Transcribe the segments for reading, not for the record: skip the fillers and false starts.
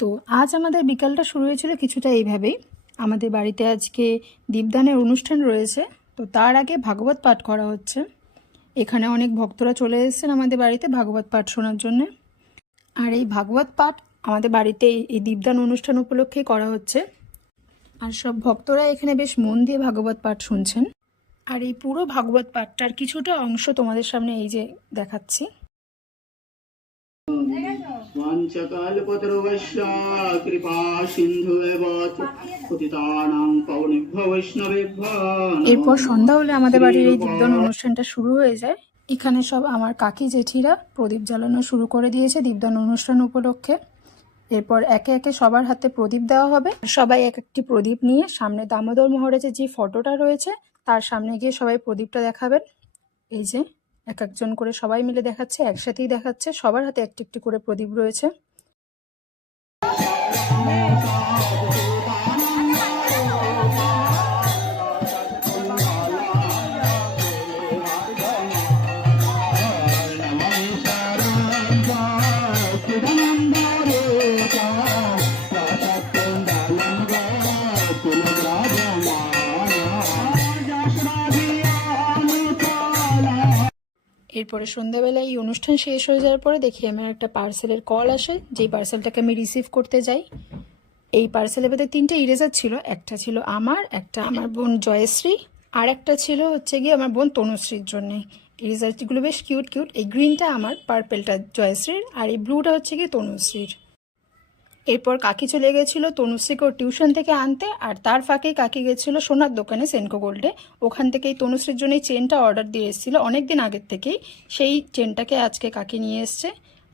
তো আজ আমাদের বিকালটা শুরু হয়েছিল কিছুটা এইভাবেই। আমাদের বাড়িতে আজকে দীপদানের অনুষ্ঠান রয়েছে, তো তার আগে ভাগবত পাঠ করা হচ্ছে। এখানে অনেক ভক্তরা চলে এসেছেন আমাদের বাড়িতে ভাগবত পাঠ শোনার জন্যে। আর এই ভাগবত পাঠ আমাদের বাড়িতে এই দীপদান অনুষ্ঠান উপলক্ষেই করা হচ্ছে। আর সব ভক্তরা এখানে বেশ মন দিয়ে ভাগবত পাঠ শুনছেন। আর এই পুরো ভাগবত পাঠটার কিছুটা অংশ তোমাদের সামনে এই যে দেখাচ্ছি। वाञ्छकल्पतरुभ्यश्च कृपा सिन्धुएव पतितानां पावनेभ्यो वैष्णवेभ्यो। এরপর সন্ধ্যা হলে আমাদের বাড়ির এই দীপদান অনুষ্ঠানটা শুরু হয়ে যায়। এখানে সব আমার কাকি জেঠিরা প্রদীপ জ্বালানো শুরু করে দিয়েছে দীপদান অনুষ্ঠান উপলক্ষে। এরপর একে একে সবার হাতে প্রদীপ দেওয়া হবে। সবাই এক একটি প্রদীপ নিয়ে সামনে দামোদর মহারাজের যে ফটোটা রয়েছে তার সামনে গিয়ে সবাই প্রদীপটা দেখাবেন। এই যে এক একজন করে সবাই মিলে দেখাচ্ছে, একসাথেই দেখাচ্ছে, সবার হাতে একটি একটি করে প্রদীপ রয়েছে। এরপরে সন্ধ্যাবেলায় এই অনুষ্ঠান শেষ হয়ে যাওয়ার পরে দেখি আমার একটা পার্সেলের কল আসে, যেই পার্সেলটাকে আমি রিসিভ করতে যাই। এই পার্সেলের ভেতরে 3টে ইরেজার ছিল, একটা ছিল আমার, একটা আমার বোন জয়শ্রী, আর একটা ছিল হচ্ছে গিয়ে আমার বোন তনুশ্রীর জন্যে। ইরেজারগুলো বেশ কিউট কিউট। এই গ্রিনটা আমার, পার্পেলটা জয়শ্রীর, আর এই ব্লুটা হচ্ছে গিয়ে তনুশ্রীর। এরপর কাকি চলে গেছিলো তনুশ্রীকে ওর টিউশন থেকে আনতে, আর তার ফাঁকেই কাকি গেছিলো সোনার দোকানে সেনকো গোল্ডে। ওখান থেকেই তনুশ্রীর জন্য এই চেনটা অর্ডার দিয়ে এসেছিলো অনেক দিন আগের থেকেই। সেই চেনটাকে আজকে কাকি নিয়ে এসছে।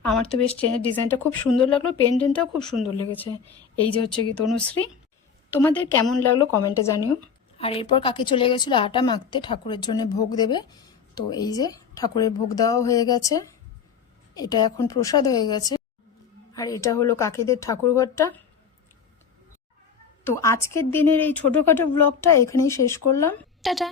আমার তো বেশ চেনের ডিজাইনটা খুব সুন্দর লাগলো, পেন্ডেন্টটাও খুব সুন্দর লেগেছে। এই যে হচ্ছে কি তনুশ্রী। তোমাদের কেমন লাগলো কমেন্টে জানিও। আর এরপর কাকি চলে গেছিলো আটা মাখতে, ঠাকুরের জন্য ভোগ দেবে। তো এই যে ঠাকুরের ভোগ দেওয়া হয়ে গেছে, এটা এখন প্রসাদ হয়ে গেছে। আর এটা হলো কাকিদের ঠাকুরঘরটা। তো আজকের দিনের এই ছোটোখাটো ব্লগটা এখানেই শেষ করলাম। টাটা।